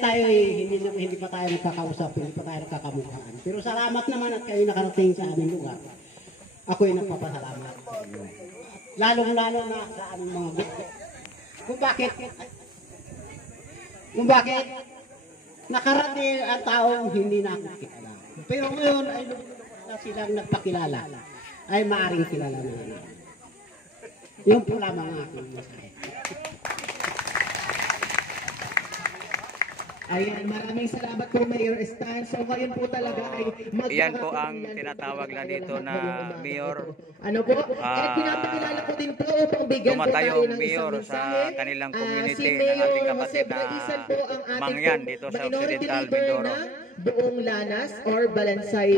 tayo hindi pa tayo nagkakausap, hindi pa tayo nagkakamukhaan. Pero salamat naman at kayo nakarating sa aming lugar. Ako ay nagpapasalamat sa inyo. Lalong-lalo na sa aming mga gusto. Kung bakit nakarating ang taong hindi na ako kilala. Pero ngayon ay na silang nagpakilala, ay maaring kilala na nila. Yung po lamang ang aking masahe. Ayan, maraming salamat po Mayor Stan. So ngayon po talaga ay Iyan po ang tinatawag na dito na mayor. Ano po? At pinapakilala ko din po upang bigyan po tayo Tumatayong ng mayor isang sa mensahe. kanilang Si community ng Mayor ating Jose kapatid na Braisan po ang ating Mangyan dito sa minority Occidental leader Mindoro. ng buong Lanas or Balansay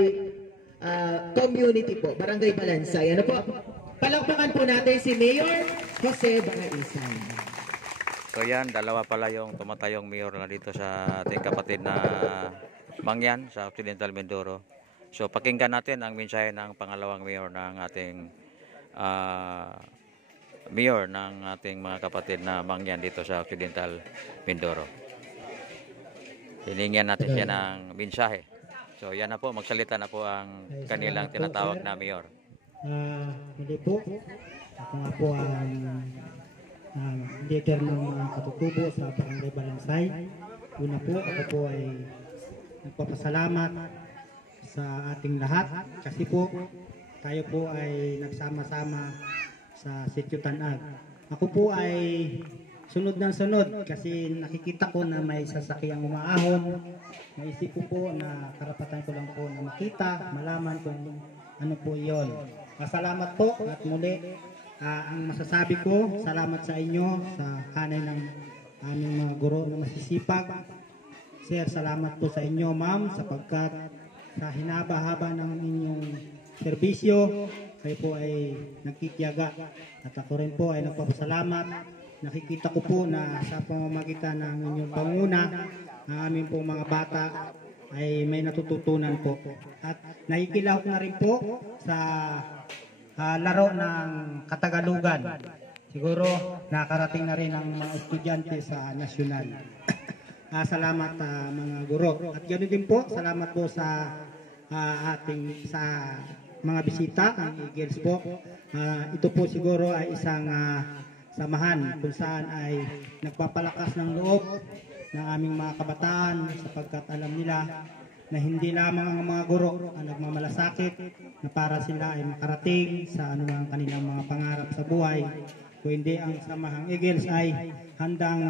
community po, Barangay Balansay. Ano po? Palakpakan po natin si Mayor Jose Braisan. So yan, dalawa pala yung tumatayong mayor na dito sa ating kapatid na Mangyan sa Occidental Mindoro. So pakinggan natin ang mensahe ng pangalawang mayor ng ating mga kapatid na Mangyan dito sa Occidental Mindoro. Hiningyan natin siya ng mensahe. So yan na po, magsalita na po ang kanilang tinatawag na mayor. Hindi po. Ako nga po ang leader ng mga katutubo sa Barangay Balansay. Una po, ako po ay nagpapasalamat sa ating lahat kasi po tayo po ay nagsama-sama sa Sitio Tanag. Ako po ay sunod ng sunod kasi nakikita ko na may sasakyang umaahon. Naisip ko po na karapatan ko lang po na makita, malaman kung ano po iyon. Salamat po at muli. Ang masasabi ko, salamat sa inyo, sa hanay ng aming mga guro na masisipag. Sir, salamat po sa inyo, ma'am, sapagkat sa hinaba-haba ng inyong serbisyo, kayo po ay nagtitiyaga. At ako rin po ay nagpapasalamat. Nakikita ko po na sa pamamagitan ng inyong panguna, ang aming pong mga bata ay may natututunan po. At nakikilahok na rin po sa laro ng Katagalugan. Siguro nakarating na rin ang mga estudyante sa nasyonal. Salamat mga guro. At ganoon din po, salamat po sa sa mga bisita, ang Eagles po. Ito po siguro ay isang samahan kung saan ay nagpapalakas ng loob ng aming mga kabataan sapagkat alam nila na hindi lamang ang mga guro ang nagmamalasakit na para sila ay makarating sa anumang kanilang mga pangarap sa buhay, kundi ang samahang Eagles ay handang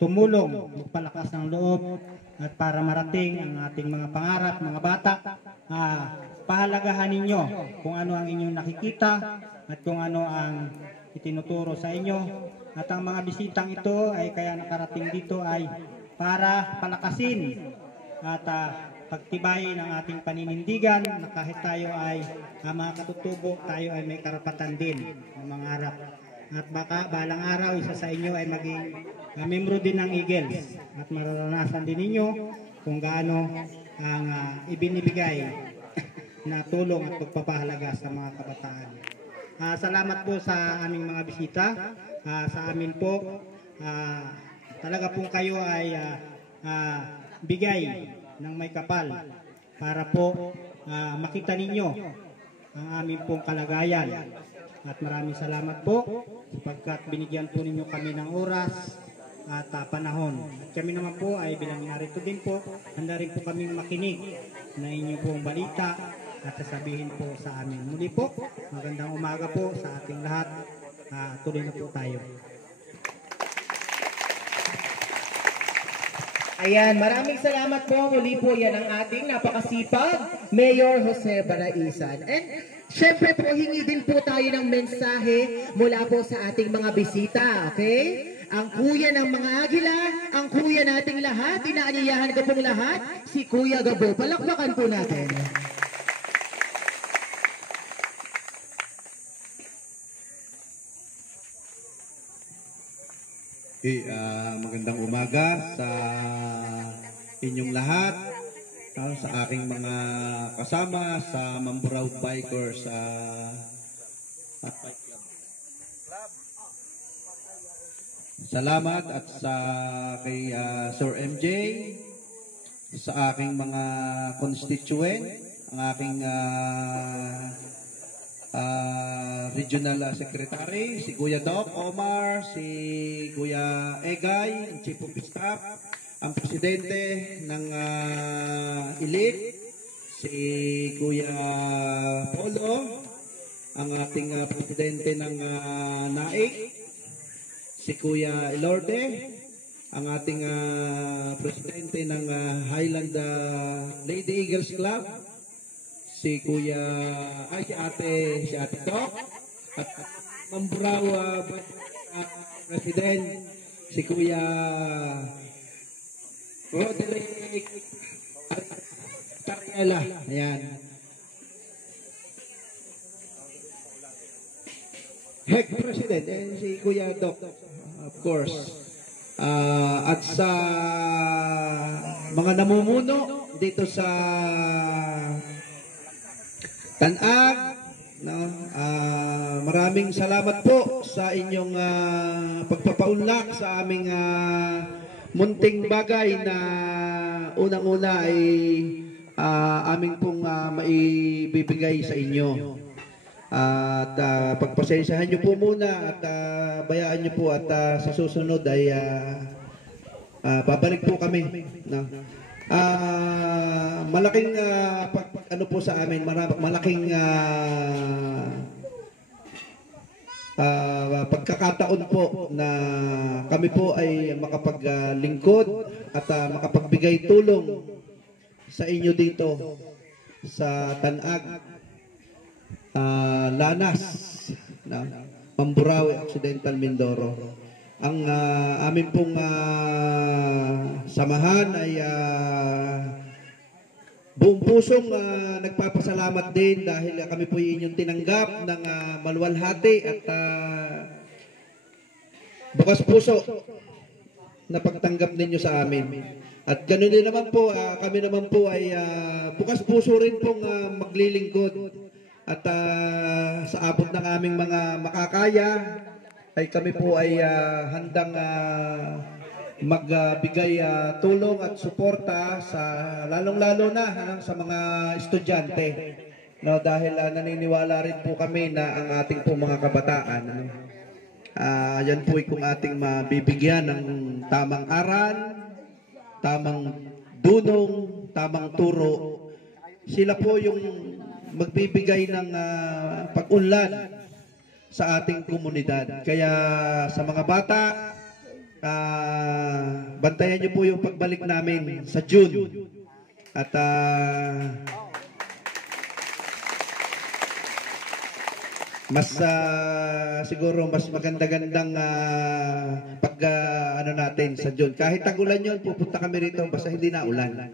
tumulong, magpalakas ng loob at para marating ang ating mga pangarap, mga bata. Pahalagahan ninyo kung ano ang inyong nakikita at kung ano ang itinuturo sa inyo. At ang mga bisitang ito ay kaya nakarating dito ay para palakasin at pagtibayin ang ating paninindigan na kahit tayo ay mga katutubo, tayo ay may karapatan din ng mangarap. At baka balang araw isa sa inyo ay maging membro din ng Eagles at mararanasan din ninyo kung gaano ang ibinibigay na tulong at pagpapahalaga sa mga kabataan. Salamat po sa aming mga bisita. Sa amin po, talaga pong kayo ay bigay ng may kapal para po makita ninyo ang aming pong kalagayan. At maraming salamat po sapagkat binigyan po ninyo kami ng oras at panahon. At kami naman po ay bilang narito din po, handa rin po kaming makinig na inyong pong balita at sasabihin po sa amin. Muli po, magandang umaga po sa ating lahat. Tuloy na po tayo. Ayan, maraming salamat po. Muli po yan ang ating napakasipag Mayor Jose Braisan. And syempre po, hingi din po tayo ng mensahe mula po sa ating mga bisita, okay? Ang kuya ng mga agila, ang kuya nating lahat, inaanyayahan ko pong lahat, si Kuya Gabo. Palakpakan po natin. Okay, magandang umaga sa inyong lahat, sa aking mga kasama sa Mamburao Bikers salamat at sa kay Sir MJ, sa aking mga constituent, ang aking regional secretary, si Kuya Doc Omar, si Kuya Egay, ang Chief of Staff, ang presidente ng Elite, si Kuya Polo, ang ating presidente ng NAIC, si Kuya Elorde, ang ating presidente ng Highland Lady Eagles Club, si Kuya, si Ate Doc, at Mamburao President, si Kuya Roderick Cariela. Ayan. Heck President, and si Kuya Doc, of course. At sa mga namumuno dito sa Tanag, no? Maraming salamat po sa inyong pagpapaunlak sa aming munting bagay na unang-una ay aming pong maibibigay sa inyo. At pagpasensyahan nyo po muna at bayaan nyo po at sa susunod ay babalik po kami. No? Malaking ano po sa amin, malaking pagkakataon po na kami po ay makapaglingkod at makapagbigay tulong sa inyo dito sa Tanag, Lanas, Mamburao, Occidental Mindoro. Ang amin pong samahan ay buong pusong nagpapasalamat din dahil kami po inyong tinanggap ng maluwalhati at bukas puso na pagtanggap ninyo sa amin. At ganoon din naman po, kami naman po ay bukas puso rin pong maglilingkod at sa abot ng aming mga makakaya ay kami po ay handang magbigay tulong at suporta sa lalong-lalo na sa mga estudyante. No, dahil naniniwala rin po kami na ang ating po mga kabataan, yan po ay kung ating mabibigyan ng tamang aral, tamang dunong, tamang turo, sila po yung magbibigay ng pag-unlad sa ating komunidad. Kaya sa mga bata, bantayan niyo po yung pagbalik namin sa June. At mas siguro mas maganda-gandang pag ano natin sa June. Kahit tagulan yun, pupunta kami rito basta hindi na ulan.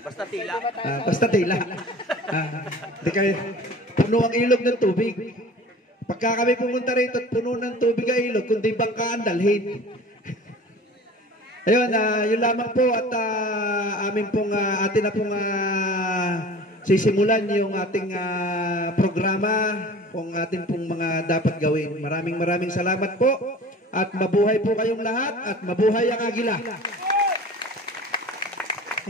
Basta tila. Basta tila. Di kayo, puno ang ilog ng tubig. Pagka kami pumunta rito at puno ng tubig ang ilog, kundi bangkaan dalhin. Ayun, yun lamang po at atin na pong sisimulan yung ating programa kung atin pong mga dapat gawin. Maraming salamat po at mabuhay po kayong lahat at mabuhay ang Agila.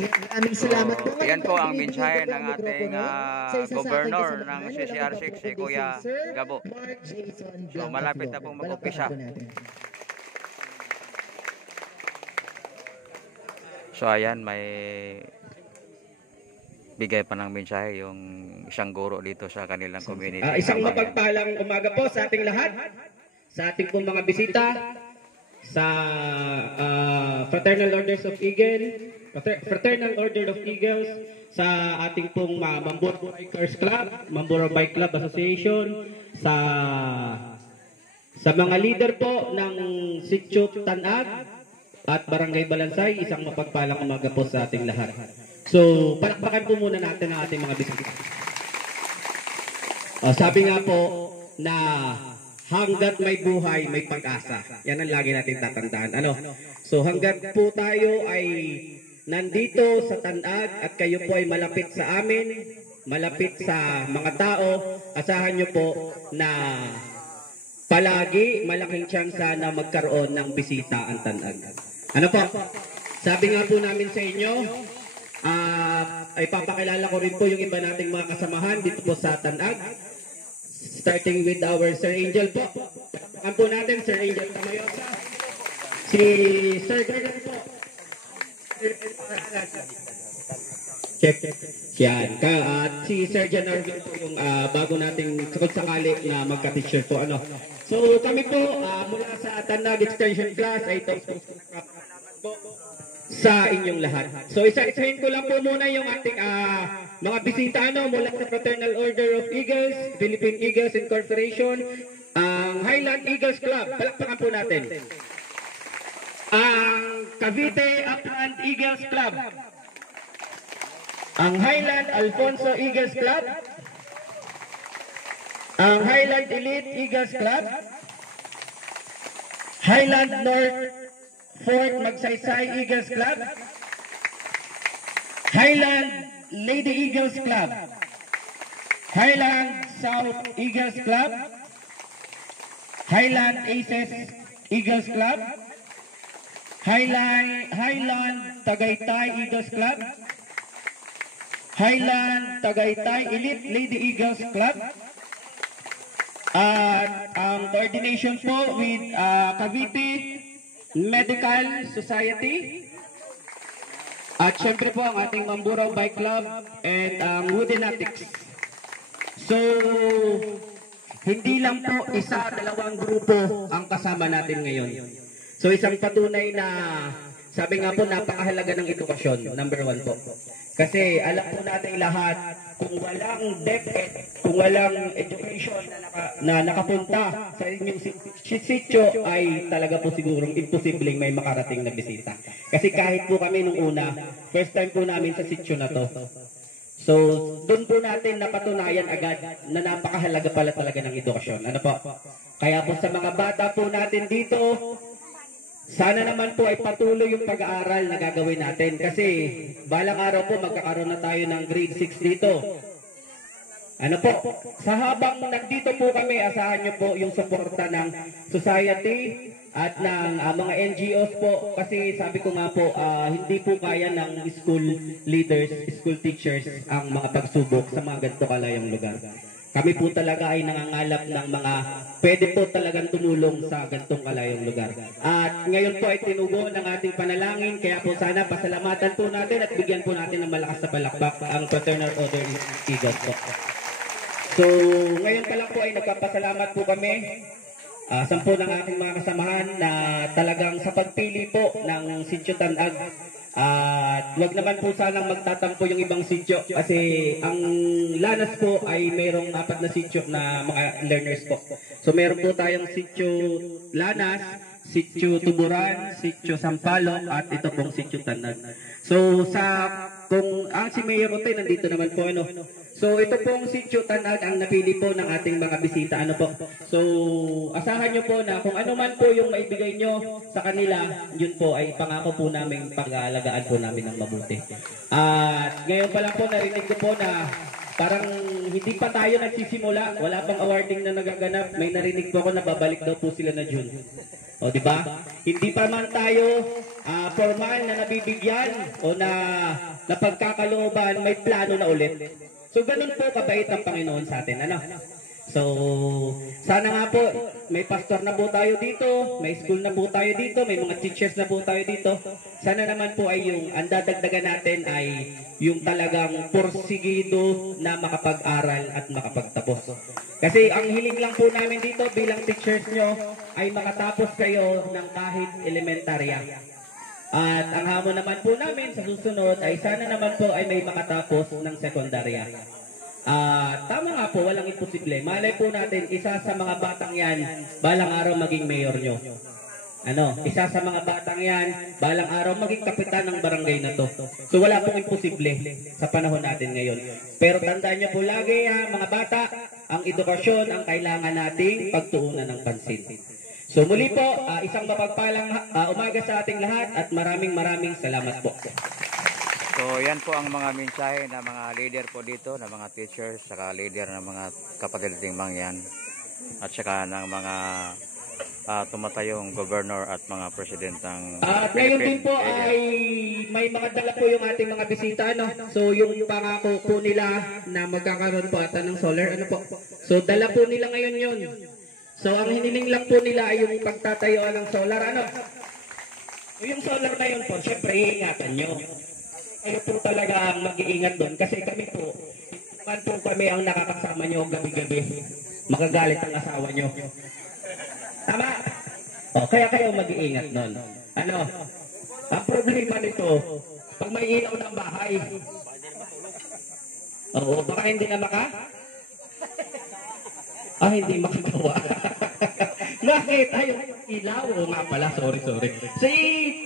Maraming salamat po. Yan po ang mensahe ng ating governor ng CCR6, si Kuya Gabo. So malapit na pong mag-umpisa. So ayan, may bigay pa ng mensahe yung isang guro dito sa kanilang community. Isang mapagpalang umaga po sa ating lahat, sa ating pong mga bisita, sa Fraternal Orders of Eagle, Fraternal Order of Eagles, sa ating pong Mamburao Bikers Club, Mamburao Bike Club Association, sa mga leader po ng Sitio Tanag at Barangay Balansay, isang mapagpalang umaga po sa ating lahat. So, palakpakan po muna natin ang ating mga bisita. Sabi nga po na hanggat may buhay, may pag-asa. Yan ang lagi natin tatandaan. So, hanggat po tayo ay nandito sa Tanag at kayo po ay malapit sa amin, malapit sa mga tao, asahan nyo po na palagi malaking tsansa na magkaroon ng bisita ang Tanag. Ano po? Sabi nga po namin sa inyo, ay papakilala ko rin po yung iba nating mga kasamahan dito po sa Tanag. Starting with our Sir Angel po. Ang po natin, Sir Angel Tamayosa. Si Sir Gregory po. Check. Yan. At si Sir Jan Arvin po yung bago nating sakot sakali na magka-teacher po. Ano. So kami po mula sa Tanag Extension Class ay ito po sa inyong lahat. So isa-isahin ko lang po muna yung ating mga bisita mula sa Fraternal Order of Eagles, Philippine Eagles Incorporation, ang Highland Eagles Club. Palakpakan po natin. Ang Cavite Upland Eagles Club, ang Highland Alfonso Eagles Club, ang Highland Elite Eagles Club, Highland North Fort Magsaysay Eagles Club, Highland Lady Eagles Club, Highland South Eagles Club, Highland Aces Eagles Club, Highland Tagaytay Eagles Club, Highland Tagaytay Elite Lady Eagles Club, at ang coordination po with Cavite Medical Society, at syempre po ang ating Mamburao Bike Club and Woodenatics. So, hindi lang po isa, dalawang grupo ang kasama natin ngayon. So isang patunay na, sabi nga po, napakahalaga ng edukasyon, number 1 po. Kasi alam po natin lahat, kung walang DepEd, kung walang education na nakapunta sa inyong sityo, ay talaga po sigurong imposibleng may makarating na bisita. Kasi kahit po kami nung una, first time po namin sa sityo na to. So, doon po natin napatunayan agad na napakahalaga pala talaga ng edukasyon. Ano po? Kaya po sa mga bata po natin dito, sana naman po ay patuloy yung pag-aaral na gagawin natin. Kasi balang araw po magkakaroon na tayo ng grade 6 dito. Ano po? Sa habang nandito po kami, asahan nyo po yung suporta ng society at ng mga NGOs po. Kasi sabi ko nga po, hindi po kaya ng school leaders, school teachers ang mga pagsubok sa mga ganito kalayong lugar. Kami po talaga ay nangangalap ng mga pwede po talagang tumulong sa ganitong kalayong lugar. At ngayon po ay tinugo ng ating panalangin, kaya po sana pasalamatan po natin at bigyan po natin ng malakas na palakpak ang Fraternal Order Eagles po. So ngayon pa lang po ay nagpapasalamat po kami 10 ng ating mga kasamahan na talagang sa pagpili po ng Sitio Tanag. At wag naman po sanang magtatampo yung ibang sityo kasi ang Lanas po ay mayroong 4 na sityo na mga learners po. So meron po tayong sityo Lanas, sityo Tuburan, sityo Sampaloc at ito pong sityo Tanag. So kung si Mayor Ote nandito naman po So ito pong sitio Tanag ang napili po ng ating mga bisita. So asahan nyo po na kung ano man po yung maibigay nyo sa kanila, yun po ay pangako po namin pag-aalagaan po namin ng mabuti. At ngayon pa lang po narinig ko po na parang hindi pa tayo nagsisimula, wala pang awarding na nagaganap. May narinig po ako na babalik daw po sila na June. O di ba? Hindi pa man tayo formal na nabibigyan o na pagkakalooban, may plano na ulit. So ganun po kabait ang Panginoon sa atin. So sana nga po may pastor na po tayo dito, may school na po tayo dito, may mga teachers na po tayo dito. Sana naman po ay yung ang dadagdagan natin ay yung talagang porsigido na makapag-aral at makapagtapos. Kasi ang hiling lang po namin dito bilang teachers nyo ay makatapos kayo ng kahit elementarya. At ang hamon naman po namin sa susunod ay sana naman po ay may makatapos ng sekundarya. Tama nga po, walang imposible. Malay po natin, isa sa mga batang yan, balang araw maging mayor nyo. Isa sa mga batang yan, balang araw maging kapitan ng barangay na to. So wala pong imposible sa panahon natin ngayon. Pero tandaan nyo po lagi mga bata, ang edukasyon ang kailangan nating pagtuunan ng pansin. So muli po, isang mapagpalang umaga sa ating lahat at maraming salamat po. So yan po ang mga mensahe ng mga leader po dito, ng mga teachers, saka leader ng mga kapatid nating Mangyan. at saka ng mga tumatayong governor at mga president ng At ngayon din po area. ay may mga dala po yung ating mga bisita, ano? So yung pangako po nila na magkakaroon po ata ng solar, ano po? So dala po nila ngayon yun. So ang hiniling lang po nila ay yung pagtatayo ng solar, ano? Yung solar na yun po, syempre iingatan nyo. Kayo po talaga ang mag-iingat doon kasi kami po, man po kami ang nakakasama nyo gabi-gabi. Makagalit ang asawa nyo. Tama? O, kaya kayo mag-iingat nun. Ano? Ang problema nito, pag may ilaw ng bahay, oo, baka hindi na hindi makagawa. Bakit? Ayaw ilaw. Oo nga pala, sorry. Si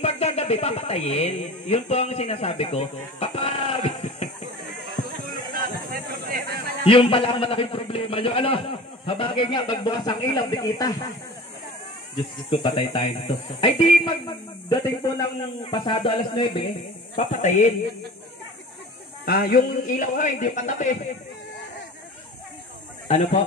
pagkagabi, papatayin. Yun po ang sinasabi ko. Kapag yung pala ang malaking problema nyo. Ano? Habagay nga, magbukas ang ilaw, di kita. Diyos ko, patay tayo nito. Ay di, pagdating po ng pasado alas 9, papatayin. Yung ilaw nga, hindi patabi. Ano po?